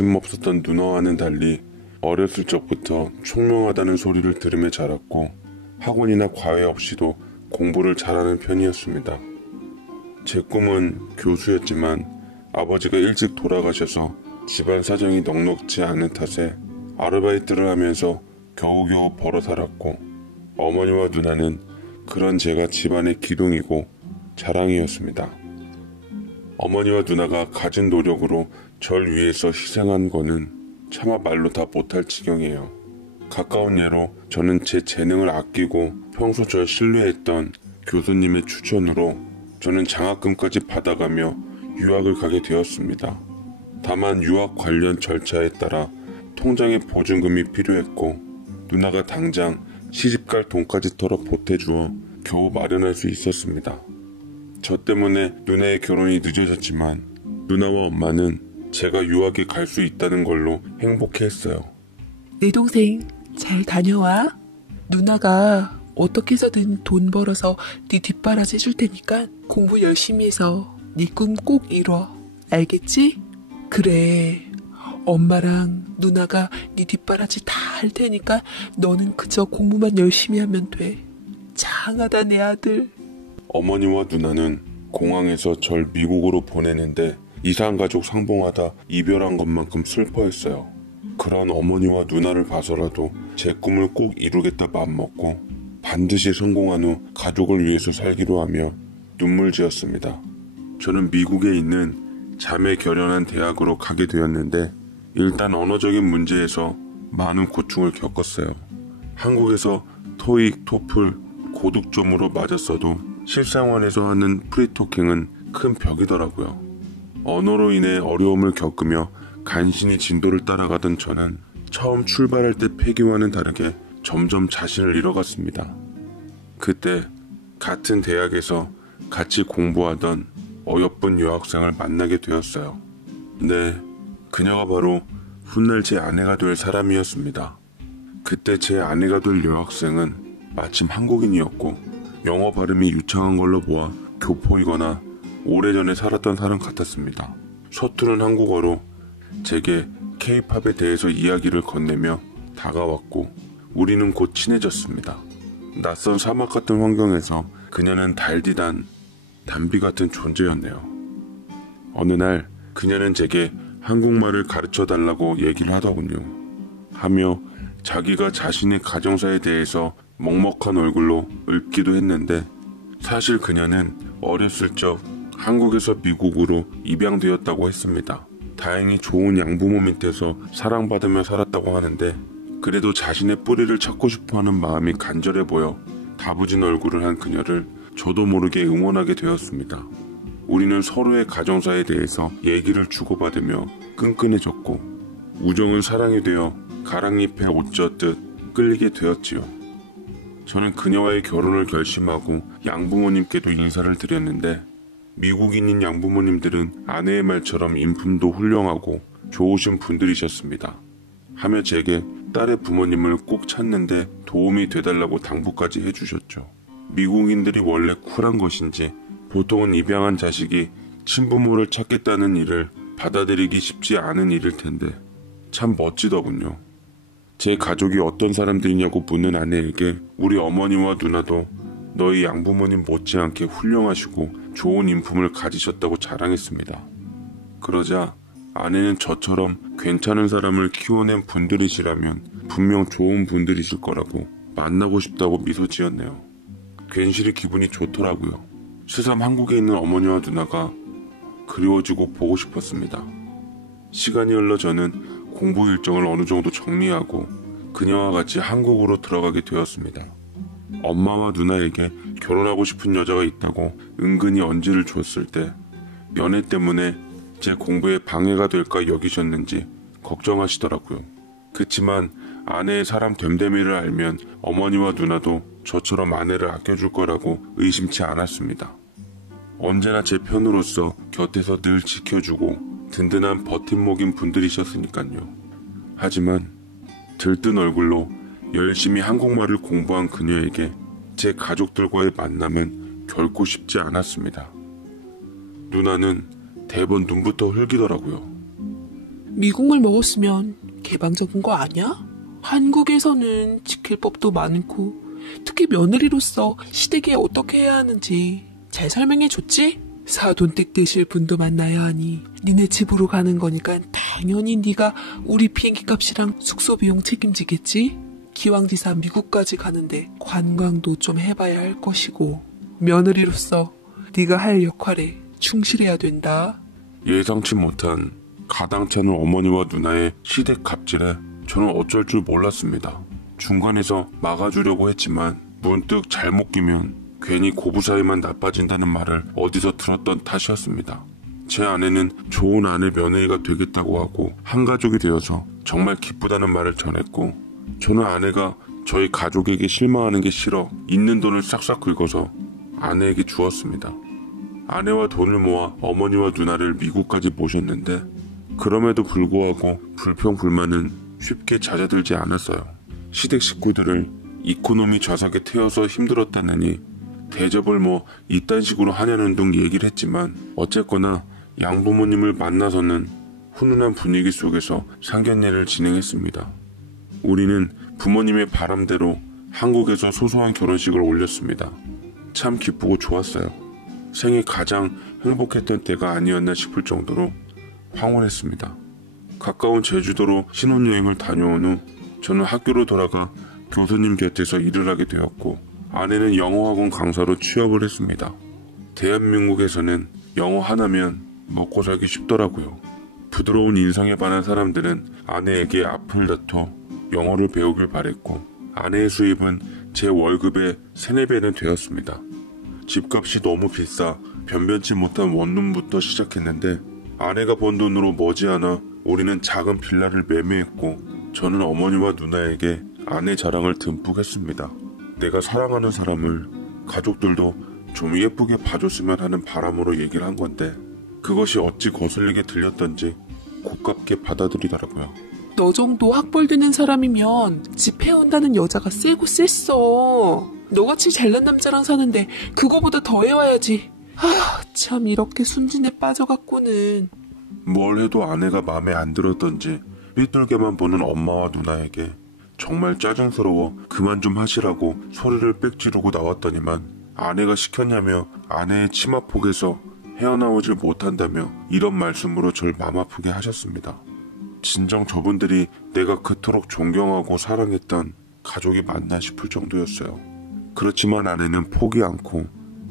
힘없었던 누나와는 달리 어렸을 적부터 총명하다는 소리를 들으며 자랐고 학원이나 과외 없이도 공부를 잘하는 편이었습니다. 제 꿈은 교수였지만 아버지가 일찍 돌아가셔서 집안 사정이 넉넉지 않은 탓에 아르바이트를 하면서 겨우겨우 벌어 살았고 어머니와 누나는 그런 제가 집안의 기둥이고 자랑이었습니다. 어머니와 누나가 가진 노력으로 절 위해서 희생한 거는 차마 말로 다 못할 지경이에요. 가까운 예로 저는 제 재능을 아끼고 평소 절 신뢰했던 교수님의 추천으로 저는 장학금까지 받아가며 유학을 가게 되었습니다. 다만 유학 관련 절차에 따라 통장에 보증금이 필요했고 누나가 당장 시집갈 돈까지 털어 보태주어 겨우 마련할 수 있었습니다. 저 때문에 누나의 결혼이 늦어졌지만 누나와 엄마는 제가 유학에 갈 수 있다는 걸로 행복해했어요. 내 동생 잘 다녀와. 누나가 어떻게 해서든 돈 벌어서 네 뒷바라지 해줄 테니까 공부 열심히 해서 네 꿈 꼭 이뤄. 알겠지? 그래. 엄마랑 누나가 네 뒷바라지 다 할 테니까 너는 그저 공부만 열심히 하면 돼. 장하다 내 아들. 어머니와 누나는 공항에서 절 미국으로 보내는데 이산가족 상봉하다 이별한 것만큼 슬퍼했어요. 그런 어머니와 누나를 봐서라도 제 꿈을 꼭 이루겠다 마음먹고 반드시 성공한 후 가족을 위해서 살기로 하며 눈물 지었습니다. 저는 미국에 있는 자매 결연한 대학으로 가게 되었는데 일단 언어적인 문제에서 많은 고충을 겪었어요. 한국에서 토익, 토플, 고득점으로 맞았어도 실생활에서 하는 프리토킹은 큰 벽이더라고요. 언어로 인해 어려움을 겪으며 간신히 진도를 따라가던 저는 처음 출발할 때 패기와는 다르게 점점 자신을 잃어갔습니다. 그때 같은 대학에서 같이 공부하던 어여쁜 여학생을 만나게 되었어요. 네, 그녀가 바로 훗날 제 아내가 될 사람이었습니다. 그때 제 아내가 될 여학생은 마침 한국인이었고 영어 발음이 유창한 걸로 보아 교포이거나 오래전에 살았던 사람 같았습니다. 서투른 한국어로 제게 K-팝에 대해서 이야기를 건네며 다가왔고 우리는 곧 친해졌습니다. 낯선 사막 같은 환경에서 그녀는 달디단 담비 같은 존재였네요. 어느 날 그녀는 제게 한국말을 가르쳐달라고 얘기를 하더군요. 하며 자기가 자신의 가정사에 대해서 먹먹한 얼굴로 읊기도 했는데 사실 그녀는 어렸을 적 한국에서 미국으로 입양되었다고 했습니다. 다행히 좋은 양부모 밑에서 사랑받으며 살았다고 하는데 그래도 자신의 뿌리를 찾고 싶어하는 마음이 간절해 보여 다부진 얼굴을 한 그녀를 저도 모르게 응원하게 되었습니다. 우리는 서로의 가정사에 대해서 얘기를 주고받으며 끈끈해졌고 우정은 사랑이 되어 가랑잎에 옷 젖듯 끌리게 되었지요. 저는 그녀와의 결혼을 결심하고 양부모님께도 인사를 드렸는데 미국인인 양부모님들은 아내의 말처럼 인품도 훌륭하고 좋으신 분들이셨습니다. 하며 제게 딸의 부모님을 꼭 찾는데 도움이 되달라고 당부까지 해주셨죠. 미국인들이 원래 쿨한 것인지 보통은 입양한 자식이 친부모를 찾겠다는 일을 받아들이기 쉽지 않은 일일 텐데 참 멋지더군요. 제 가족이 어떤 사람들이냐고 묻는 아내에게 우리 어머니와 누나도 너희 양부모님 못지않게 훌륭하시고 좋은 인품을 가지셨다고 자랑했습니다. 그러자 아내는 저처럼 괜찮은 사람을 키워낸 분들이시라면 분명 좋은 분들이실 거라고 만나고 싶다고 미소 지었네요. 괜시리 기분이 좋더라고요. 새삼 한국에 있는 어머니와 누나가 그리워지고 보고 싶었습니다. 시간이 흘러 저는 공부 일정을 어느 정도 정리하고 그녀와 같이 한국으로 들어가게 되었습니다. 엄마와 누나에게 결혼하고 싶은 여자가 있다고 은근히 언지를 줬을 때 연애 때문에 제 공부에 방해가 될까 여기셨는지 걱정하시더라고요. 그치만 아내의 사람 됨됨이를 알면 어머니와 누나도 저처럼 아내를 아껴줄 거라고 의심치 않았습니다. 언제나 제 편으로서 곁에서 늘 지켜주고 든든한 버팀목인 분들이셨으니까요. 하지만 들뜬 얼굴로 열심히 한국말을 공부한 그녀에게 제 가족들과의 만남은 결코 쉽지 않았습니다. 누나는 대번 눈부터 흘기더라고요. 미국물 먹었으면 개방적인 거 아니야? 한국에서는 지킬 법도 많고 특히 며느리로서 시댁에 어떻게 해야 하는지 잘 설명해줬지? 사돈댁 되실 분도 만나야 하니 니네 집으로 가는 거니까 당연히 네가 우리 비행기 값이랑 숙소 비용 책임지겠지? 기왕지사 미국까지 가는데 관광도 좀 해봐야 할 것이고 며느리로서 네가 할 역할에 충실해야 된다. 예상치 못한 가당찮은 어머니와 누나의 시댁 갑질에 저는 어쩔 줄 몰랐습니다. 중간에서 막아주려고 했지만 문득 잘못 끼면 괜히 고부 사이만 나빠진다는 말을 어디서 들었던 탓이었습니다. 제 아내는 좋은 아내 며느리가 되겠다고 하고 한 가족이 되어서 정말 기쁘다는 말을 전했고 저는 아내가 저희 가족에게 실망하는 게 싫어 있는 돈을 싹싹 긁어서 아내에게 주었습니다. 아내와 돈을 모아 어머니와 누나를 미국까지 모셨는데 그럼에도 불구하고 불평불만은 쉽게 잦아들지 않았어요. 시댁 식구들을 이코노미 좌석에 태워서 힘들었다느니 대접을 뭐 이딴 식으로 하냐는 등 얘기를 했지만 어쨌거나 양부모님을 만나서는 훈훈한 분위기 속에서 상견례를 진행했습니다. 우리는 부모님의 바람대로 한국에서 소소한 결혼식을 올렸습니다. 참 기쁘고 좋았어요. 생애 가장 행복했던 때가 아니었나 싶을 정도로 황홀했습니다. 가까운 제주도로 신혼여행을 다녀온 후 저는 학교로 돌아가 교수님 곁에서 일을 하게 되었고 아내는 영어학원 강사로 취업을 했습니다. 대한민국에서는 영어 하나면 먹고 살기 쉽더라고요. 부드러운 인상에 반한 사람들은 아내에게 앞을 다퉈 영어를 배우길 바랬고 아내의 수입은 제 월급의 3, 4배는 되었습니다. 집값이 너무 비싸 변변치 못한 원룸부터 시작했는데 아내가 번 돈으로 머지않아 우리는 작은 빌라를 매매했고 저는 어머니와 누나에게 아내 자랑을 듬뿍 했습니다. 내가 사랑하는 사람을 가족들도 좀 예쁘게 봐줬으면 하는 바람으로 얘기를 한 건데 그것이 어찌 거슬리게 들렸던지 고깝게 받아들이더라고요. 너 정도 학벌되는 사람이면 집 해온다는 여자가 세고 셌어. 너같이 잘난 남자랑 사는데 그거보다 더 해와야지. 참 이렇게 순진에 빠져갖고는. 뭘 해도 아내가 마음에 안 들었던지 삐뚤게만 보는 엄마와 누나에게 정말 짜증스러워 그만 좀 하시라고 소리를 빽 지르고 나왔더니만 아내가 시켰냐며 아내의 치마폭에서 헤어나오질 못한다며 이런 말씀으로 절 맘 아프게 하셨습니다. 진정 저분들이 내가 그토록 존경하고 사랑했던 가족이 맞나 싶을 정도였어요. 그렇지만 아내는 포기 않고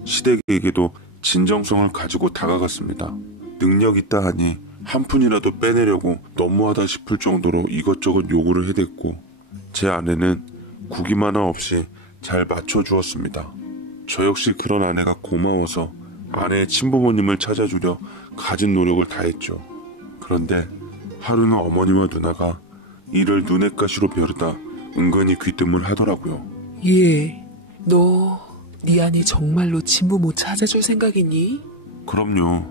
시댁에게도 진정성을 가지고 다가갔습니다. 능력 있다 하니 한 푼이라도 빼내려고 너무하다 싶을 정도로 이것저것 요구를 해댔고 제 아내는 구김 하나 없이 잘 맞춰주었습니다. 저 역시 그런 아내가 고마워서 아내의 친부모님을 찾아주려 가진 노력을 다했죠. 그런데 하루는 어머니와 누나가 이를 눈엣 가시로 벼르다 은근히 귀뜸을 하더라고요. 예, 너 네 아내 정말로 친부모 찾아줄 생각이니? 그럼요.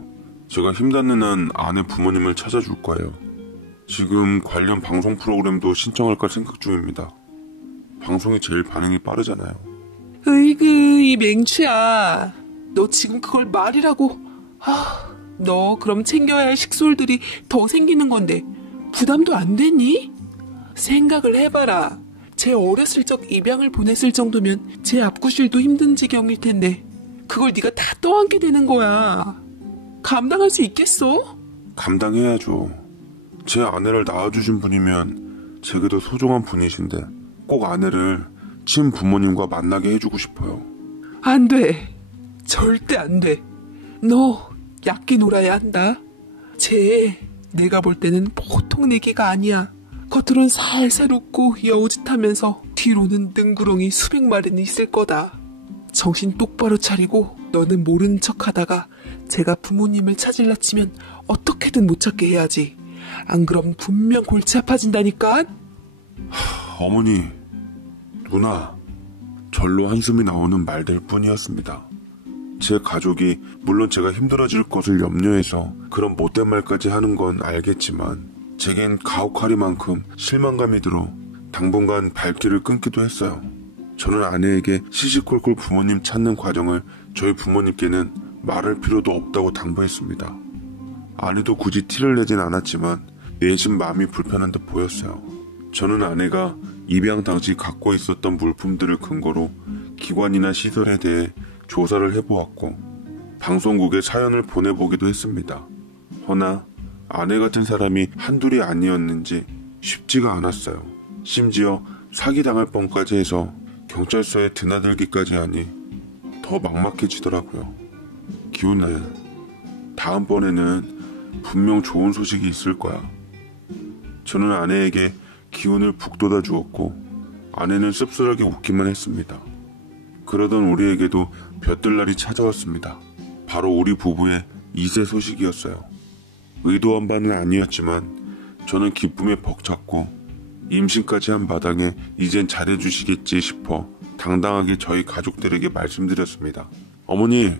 제가 힘닿는 한 아내 부모님을 찾아줄 거예요. 지금 관련 방송 프로그램도 신청할까 생각 중입니다. 방송이 제일 반응이 빠르잖아요. 으이그 이 맹추야. 너 지금 그걸 말이라고. 너 그럼 챙겨야 할 식솔들이 더 생기는 건데 부담도 안 되니? 생각을 해봐라. 제 어렸을 적 입양을 보냈을 정도면 제 앞구실도 힘든 지경일 텐데 그걸 네가 다 떠안게 되는 거야. 감당할 수 있겠어? 감당해야죠. 제 아내를 낳아주신 분이면 제게도 소중한 분이신데 꼭 아내를 친부모님과 만나게 해주고 싶어요. 안 돼. 절대 안 돼. 너 얕게 놀아야 한다. 쟤 내가 볼 때는 보통 내기가 아니야. 겉으론 살살 웃고 여우짓하면서 뒤로는 능구렁이 수백 마리는 있을 거다. 정신 똑바로 차리고 너는 모르는 척하다가 제가 부모님을 찾으려 치면 어떻게든 못 찾게 해야지. 안 그럼 분명 골치 아파진다니까. 어머니, 누나, 절로 한숨이 나오는 말들 뿐이었습니다. 제 가족이 물론 제가 힘들어질 것을 염려해서 그런 못된 말까지 하는 건 알겠지만 제겐 가혹하리만큼 실망감이 들어 당분간 발길을 끊기도 했어요. 저는 아내에게 시시콜콜 부모님 찾는 과정을 저희 부모님께는 말할 필요도 없다고 당부했습니다. 아내도 굳이 티를 내진 않았지만 내심 마음이 불편한 듯 보였어요. 저는 아내가 입양 당시 갖고 있었던 물품들을 근거로 기관이나 시설에 대해 조사를 해보았고 방송국에 사연을 보내보기도 했습니다. 허나 아내 같은 사람이 한둘이 아니었는지 쉽지가 않았어요. 심지어 사기당할 뻔까지 해서 경찰서에 드나들기까지 하니 더 막막해지더라고요. 기훈아, 다음번에는 분명 좋은 소식이 있을 거야. 저는 아내에게 기운을 북돋아 주었고 아내는 씁쓸하게 웃기만 했습니다. 그러던 우리에게도 볕들날이 찾아왔습니다. 바로 우리 부부의 2세 소식이었어요. 의도한 바는 아니었지만 저는 기쁨에 벅찼고 임신까지 한 마당에 이젠 잘해주시겠지 싶어 당당하게 저희 가족들에게 말씀드렸습니다. 어머니,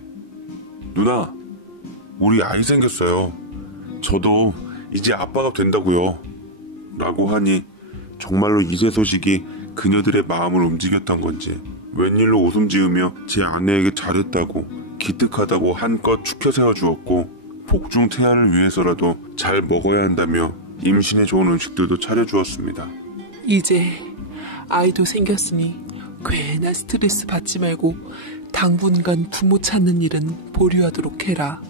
누나, 우리 아이 생겼어요. 저도 이제 아빠가 된다고요. 라고 하니 정말로 2세 소식이 그녀들의 마음을 움직였던 건지 웬일로 웃음 지으며 제 아내에게 잘했다고 기특하다고 한껏 축혀 세워주었고 복중 태아를 위해서라도 잘 먹어야 한다며 임신에 좋은 음식들도 차려주었습니다. 이제 아이도 생겼으니 괜한 스트레스 받지 말고 당분간 부모 찾는 일은 보류하도록 해라.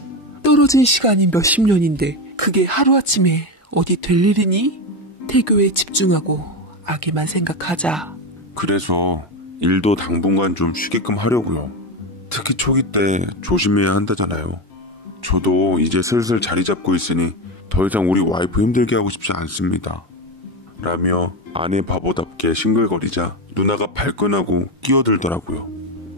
떨어진 시간이 몇십 년인데 그게 하루아침에 어디 될 일이니? 태교에 집중하고 아기만 생각하자. 그래서 일도 당분간 좀 쉬게끔 하려고요. 특히 초기 때 조심해야 한다잖아요. 저도 이제 슬슬 자리 잡고 있으니 더 이상 우리 와이프 힘들게 하고 싶지 않습니다. 라며 아내 바보답게 싱글거리자 누나가 발끈하고 끼어들더라고요.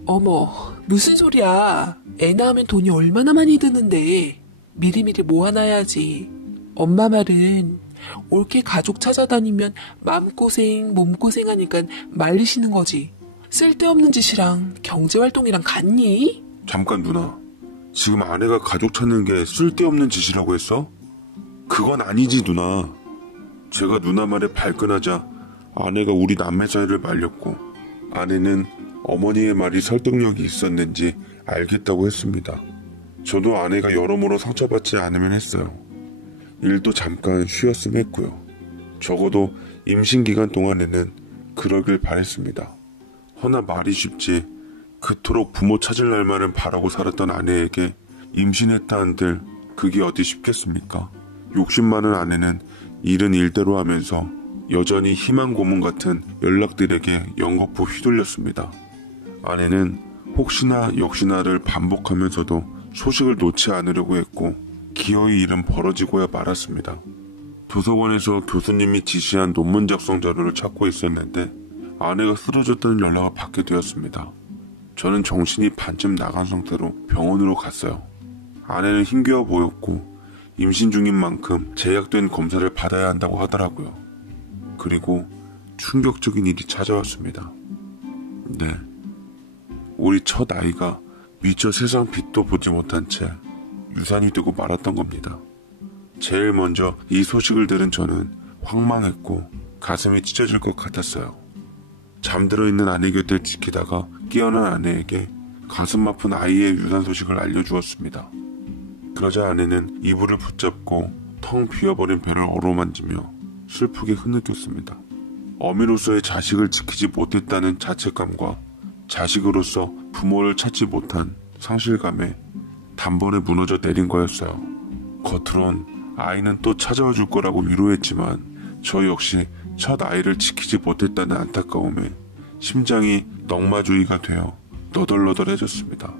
어머, 무슨 소리야. 애 낳으면 돈이 얼마나 많이 드는데 미리미리 모아놔야지. 엄마 말은 옳게 가족 찾아다니면 마음고생 몸고생하니까 말리시는 거지. 쓸데없는 짓이랑 경제활동이랑 같니? 잠깐 누나, 지금 아내가 가족 찾는 게 쓸데없는 짓이라고 했어? 그건 아니지 누나. 제가 누나 말에 발끈하자 아내가 우리 남매 사이를 말렸고 아내는 어머니의 말이 설득력이 있었는지 알겠다고 했습니다. 저도 아내가 여러모로 상처받지 않으면 했어요. 일도 잠깐 쉬었음 했고요. 적어도 임신 기간 동안에는 그러길 바랬습니다. 허나 말이 쉽지 그토록 부모 찾을 날만을 바라고 살았던 아내에게 임신했다 한들 그게 어디 쉽겠습니까? 욕심 많은 아내는 일은 일대로 하면서 여전히 희망 고문 같은 연락들에게 연거푸 휘둘렸습니다. 아내는 혹시나 역시나를 반복하면서도 소식을 놓지 않으려고 했고 기어이 일은 벌어지고야 말았습니다. 도서관에서 교수님이 지시한 논문 작성 자료를 찾고 있었는데 아내가 쓰러졌다는 연락을 받게 되었습니다. 저는 정신이 반쯤 나간 상태로 병원으로 갔어요. 아내는 힘겨워 보였고 임신 중인 만큼 제약된 검사를 받아야 한다고 하더라고요. 그리고 충격적인 일이 찾아왔습니다. 네, 우리 첫 아이가 미처 세상 빛도 보지 못한 채 유산이 되고 말았던 겁니다. 제일 먼저 이 소식을 들은 저는 황망했고 가슴이 찢어질 것 같았어요. 잠들어 있는 아내 곁을 지키다가 깨어난 아내에게 가슴 아픈 아이의 유산 소식을 알려주었습니다. 그러자 아내는 이불을 붙잡고 텅 비어버린 배를 어루만지며 슬프게 흐느꼈습니다. 어미로서의 자식을 지키지 못했다는 자책감과 자식으로서 부모를 찾지 못한 상실감에 단번에 무너져 내린 거였어요. 겉으론 아이는 또 찾아와 줄 거라고 위로했지만 저 역시 첫 아이를 지키지 못했다는 안타까움에 심장이 넝마주의가 되어 너덜너덜해졌습니다.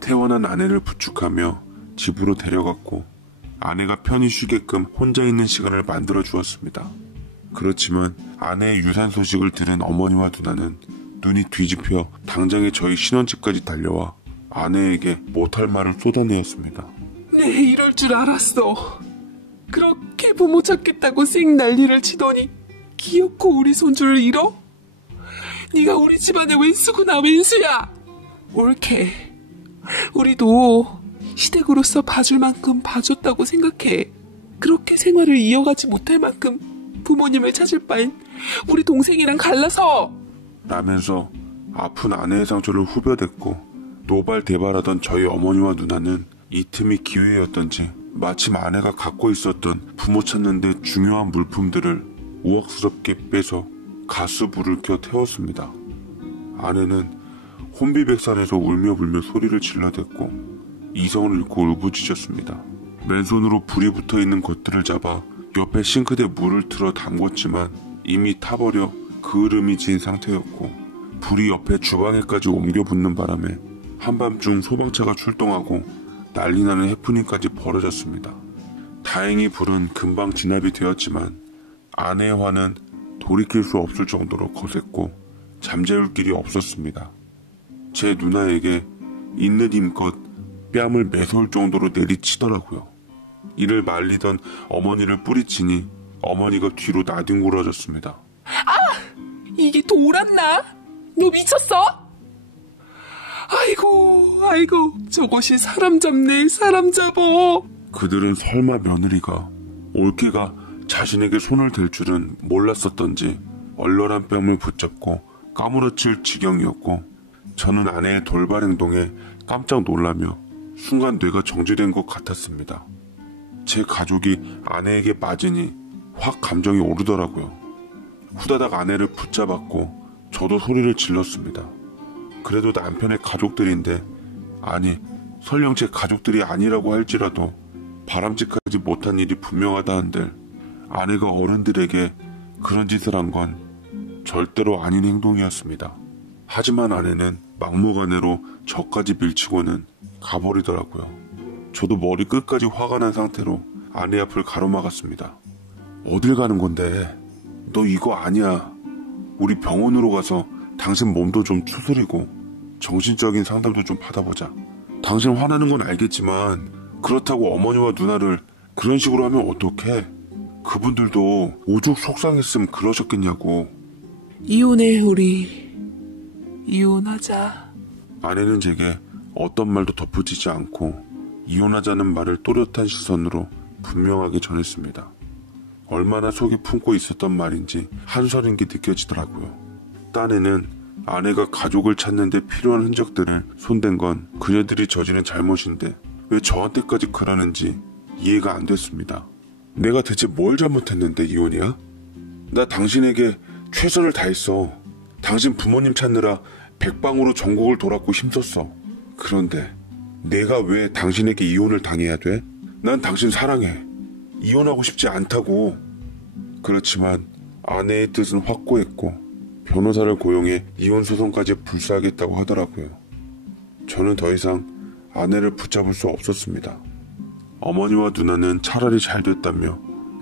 태어난 아내를 부축하며 집으로 데려갔고 아내가 편히 쉬게끔 혼자 있는 시간을 만들어 주었습니다. 그렇지만 아내의 유산 소식을 들은 어머니와 누나는 눈이 뒤집혀 당장에 저희 신혼집까지 달려와 아내에게 못할 말을 쏟아내었습니다. 네, 이럴 줄 알았어. 그렇게 부모 찾겠다고 쌩 난리를 치더니 기어코 우리 손주를 잃어? 네가 우리 집안의 왼수구나, 왼수야. 옳게 우리도 시댁으로서 봐줄 만큼 봐줬다고 생각해. 그렇게 생활을 이어가지 못할 만큼 부모님을 찾을 바엔 우리 동생이랑 갈라서 라면서 아픈 아내의 상처를 후벼댔고 노발대발하던 저희 어머니와 누나는 이 틈이 기회였던지 마침 아내가 갖고 있었던 부모 찾는데 중요한 물품들을 우악스럽게 빼서 가스불을 켜 태웠습니다. 아내는 혼비백산해서 울며불며 소리를 질러댔고 이성을 잃고 울부짖었습니다. 맨손으로 불이 붙어있는 것들을 잡아 옆에 싱크대에 물을 틀어 담궜지만 이미 타버려 그을음이 진 상태였고 불이 옆에 주방에까지 옮겨 붙는 바람에 한밤중 소방차가 출동하고 난리나는 해프닝까지 벌어졌습니다. 다행히 불은 금방 진압이 되었지만 아내의 화는 돌이킬 수 없을 정도로 거셌고 잠재울 길이 없었습니다. 제 누나에게 있는 힘껏 뺨을 매서울 정도로 내리치더라고요. 이를 말리던 어머니를 뿌리치니 어머니가 뒤로 나뒹굴어졌습니다. 이게 돌았나? 너 미쳤어? 아이고, 저것이 사람 잡네, 사람 잡어. 그들은 설마 며느리가 올케가 자신에게 손을 댈 줄은 몰랐었던지 얼얼한 뺨을 붙잡고 까무러칠 지경이었고 저는 아내의 돌발 행동에 깜짝 놀라며 순간 뇌가 정지된 것 같았습니다. 제 가족이 아내에게 맞으니 확 감정이 오르더라고요. 후다닥 아내를 붙잡았고 저도 소리를 질렀습니다. 그래도 남편의 가족들인데, 아니 설령 제 가족들이 아니라고 할지라도 바람직하지 못한 일이 분명하다 한들 아내가 어른들에게 그런 짓을 한 건 절대로 아닌 행동이었습니다. 하지만 아내는 막무가내로 저까지 밀치고는 가버리더라고요. 저도 머리 끝까지 화가 난 상태로 아내 앞을 가로막았습니다. 어딜 가는 건데? 너 이거 아니야. 우리 병원으로 가서 당신 몸도 좀 추스리고 정신적인 상담도 좀 받아보자. 당신 화나는 건 알겠지만 그렇다고 어머니와 누나를 그런 식으로 하면 어떡해? 그분들도 오죽 속상했으면 그러셨겠냐고. 이혼해, 우리. 이혼하자. 아내는 제게 어떤 말도 덧붙이지 않고 이혼하자는 말을 또렷한 시선으로 분명하게 전했습니다. 얼마나 속이 품고 있었던 말인지 한설인 게 느껴지더라고요. 딴에는 아내가 가족을 찾는 데 필요한 흔적들을 손댄 건 그녀들이 저지른 잘못인데 왜 저한테까지 그러는지 이해가 안 됐습니다. 내가 대체 뭘 잘못했는데 이혼이야? 나 당신에게 최선을 다했어. 당신 부모님 찾느라 백방으로 전국을 돌았고 힘썼어. 그런데 내가 왜 당신에게 이혼을 당해야 돼? 난 당신 사랑해. 이혼하고 싶지 않다고. 그렇지만 아내의 뜻은 확고했고 변호사를 고용해 이혼 소송까지 불사하겠다고 하더라고요. 저는 더 이상 아내를 붙잡을 수 없었습니다. 어머니와 누나는 차라리 잘 됐다며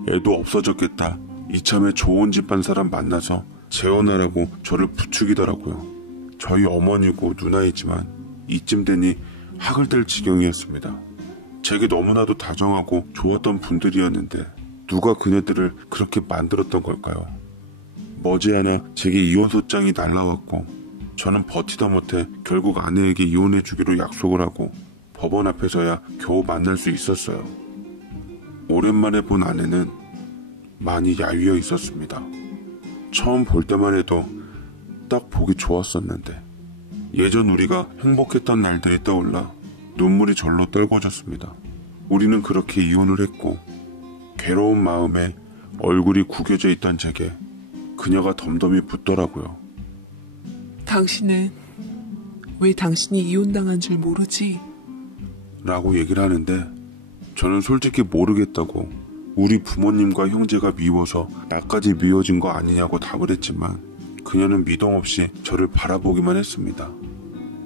애도 없어졌겠다. 이참에 좋은 집안 사람 만나서 재혼하라고 저를 부추기더라고요. 저희 어머니고 누나이지만 이쯤 되니 학을 뗄 지경이었습니다. 제게 너무나도 다정하고 좋았던 분들이었는데 누가 그녀들을 그렇게 만들었던 걸까요? 머지않아 제게 이혼소장이 날라왔고 저는 버티다 못해 결국 아내에게 이혼해주기로 약속을 하고 법원 앞에서야 겨우 만날 수 있었어요. 오랜만에 본 아내는 많이 야위어 있었습니다. 처음 볼 때만 해도 딱 보기 좋았었는데 예전 우리가 행복했던 날들이 떠올라 눈물이 절로 떨궈졌습니다. 우리는 그렇게 이혼을 했고 괴로운 마음에 얼굴이 구겨져 있던 제게 그녀가 덤덤히 붙더라고요. 당신은 왜 당신이 이혼당한 줄 모르지? 라고 얘기를 하는데 저는 솔직히 모르겠다고 우리 부모님과 형제가 미워서 나까지 미워진 거 아니냐고 답을 했지만 그녀는 미동 없이 저를 바라보기만 했습니다.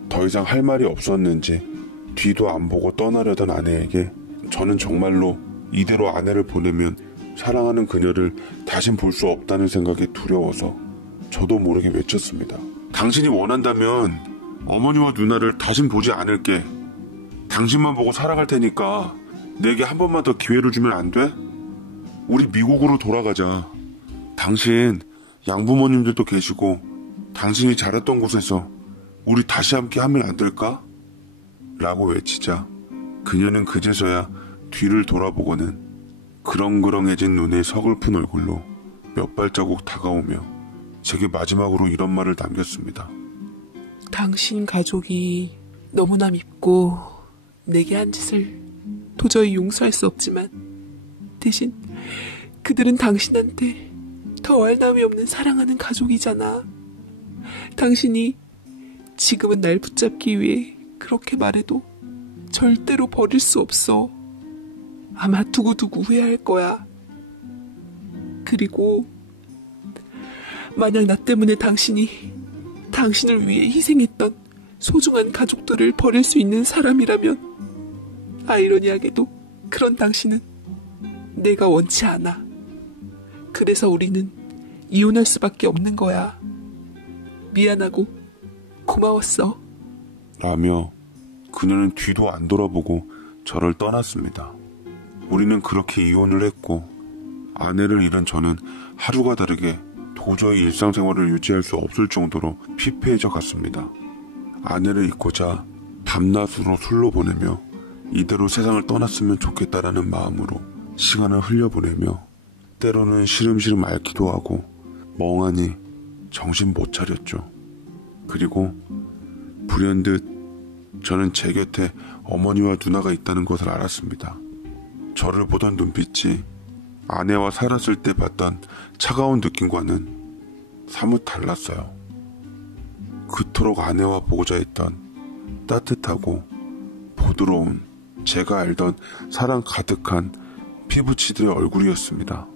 더 이상 할 말이 없었는지 뒤도 안 보고 떠나려던 아내에게 저는 정말로 이대로 아내를 보내면 사랑하는 그녀를 다신 볼 수 없다는 생각이 두려워서 저도 모르게 외쳤습니다. 당신이 원한다면 어머니와 누나를 다신 보지 않을게. 당신만 보고 살아갈 테니까 내게 한 번만 더 기회를 주면 안 돼? 우리 미국으로 돌아가자. 당신 양부모님들도 계시고 당신이 자랐던 곳에서 우리 다시 함께 하면 안 될까? 라고 외치자 그녀는 그제서야 뒤를 돌아보고는 그렁그렁해진 눈에 서글픈 얼굴로 몇 발자국 다가오며 제게 마지막으로 이런 말을 남겼습니다. 당신 가족이 너무나 밉고 내게 한 짓을 도저히 용서할 수 없지만 대신 그들은 당신한테 더할 나위 없는 사랑하는 가족이잖아. 당신이 지금은 날 붙잡기 위해 그렇게 말해도 절대로 버릴 수 없어. 아마 두고두고 후회할 거야. 그리고 만약 나 때문에 당신이 당신을 위해 희생했던 소중한 가족들을 버릴 수 있는 사람이라면 아이러니하게도 그런 당신은 내가 원치 않아. 그래서 우리는 이혼할 수밖에 없는 거야. 미안하고 고마웠어. 라며 그녀는 뒤도 안 돌아보고 저를 떠났습니다. 우리는 그렇게 이혼을 했고 아내를 잃은 저는 하루가 다르게 도저히 일상생활을 유지할 수 없을 정도로 피폐해져 갔습니다. 아내를 잊고자 밤낮으로 술로 보내며 이대로 세상을 떠났으면 좋겠다라는 마음으로 시간을 흘려보내며 때로는 시름시름 앓기도 하고 멍하니 정신 못 차렸죠. 그리고 불현듯 저는 제 곁에 어머니와 누나가 있다는 것을 알았습니다. 저를 보던 눈빛이 아내와 살았을 때 봤던 차가운 느낌과는 사뭇 달랐어요. 그토록 아내와 보고자 했던 따뜻하고 부드러운 제가 알던 사랑 가득한 피부치들의 얼굴이었습니다.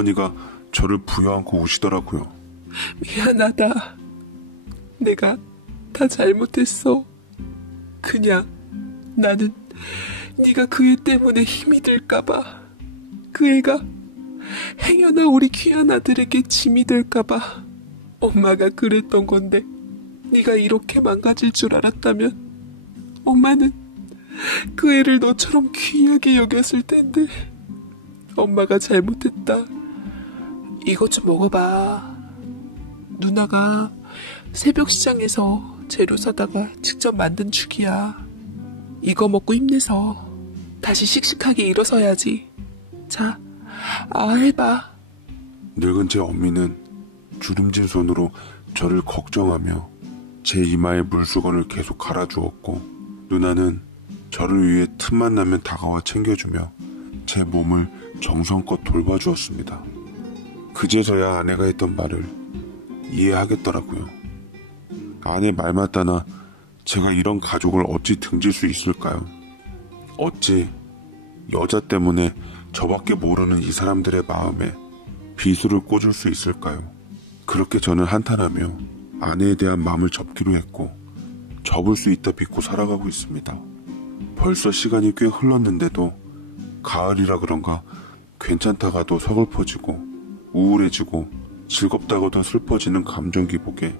어머니가 저를 부여안고 우시더라고요. 미안하다. 내가 다 잘못했어. 그냥 나는 네가 그 애 때문에 힘이 들까봐, 그 애가 행여나 우리 귀한 아들에게 짐이 될까봐 엄마가 그랬던 건데, 네가 이렇게 망가질 줄 알았다면 엄마는 그 애를 너처럼 귀하게 여겼을 텐데. 엄마가 잘못했다. 이것 좀 먹어봐. 누나가 새벽 시장에서 재료 사다가 직접 만든 죽이야. 이거 먹고 힘내서 다시 씩씩하게 일어서야지. 자, 해봐. 늙은 제 어미는 주름진 손으로 저를 걱정하며 제 이마에 물수건을 계속 갈아주었고, 누나는 저를 위해 틈만 나면 다가와 챙겨주며 제 몸을 정성껏 돌봐주었습니다. 그제서야 아내가 했던 말을 이해하겠더라고요. 아내 말 맞다나 제가 이런 가족을 어찌 등질 수 있을까요? 어찌 여자 때문에 저밖에 모르는 이 사람들의 마음에 비수를 꽂을 수 있을까요? 그렇게 저는 한탄하며 아내에 대한 마음을 접기로 했고, 접을 수 있다 믿고 살아가고 있습니다. 벌써 시간이 꽤 흘렀는데도 가을이라 그런가 괜찮다가도 서글퍼지고 우울해지고 즐겁다가도 슬퍼지는 감정 기복에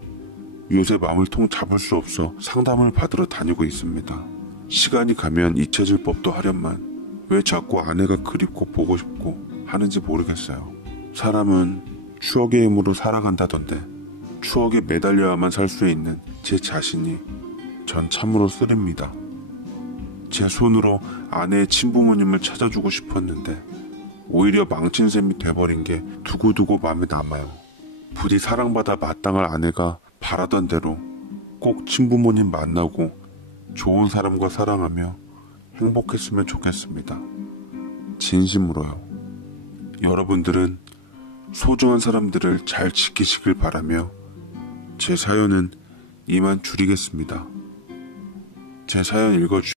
요새 마음을 통 잡을 수 없어 상담을 받으러 다니고 있습니다. 시간이 가면 잊혀질 법도 하련만 왜 자꾸 아내가 그립고 보고 싶고 하는지 모르겠어요. 사람은 추억의 힘으로 살아간다던데, 추억에 매달려야만 살 수 있는 제 자신이 전 참으로 쓰립니다. 제 손으로 아내의 친부모님을 찾아주고 싶었는데 오히려 망친 셈이 돼버린 게 두고두고 마음에 남아요. 부디 사랑받아 마땅할 아내가 바라던 대로 꼭 친부모님 만나고 좋은 사람과 사랑하며 행복했으면 좋겠습니다. 진심으로요. 여러분들은 소중한 사람들을 잘 지키시길 바라며 제 사연은 이만 줄이겠습니다. 제 사연 읽어주세요.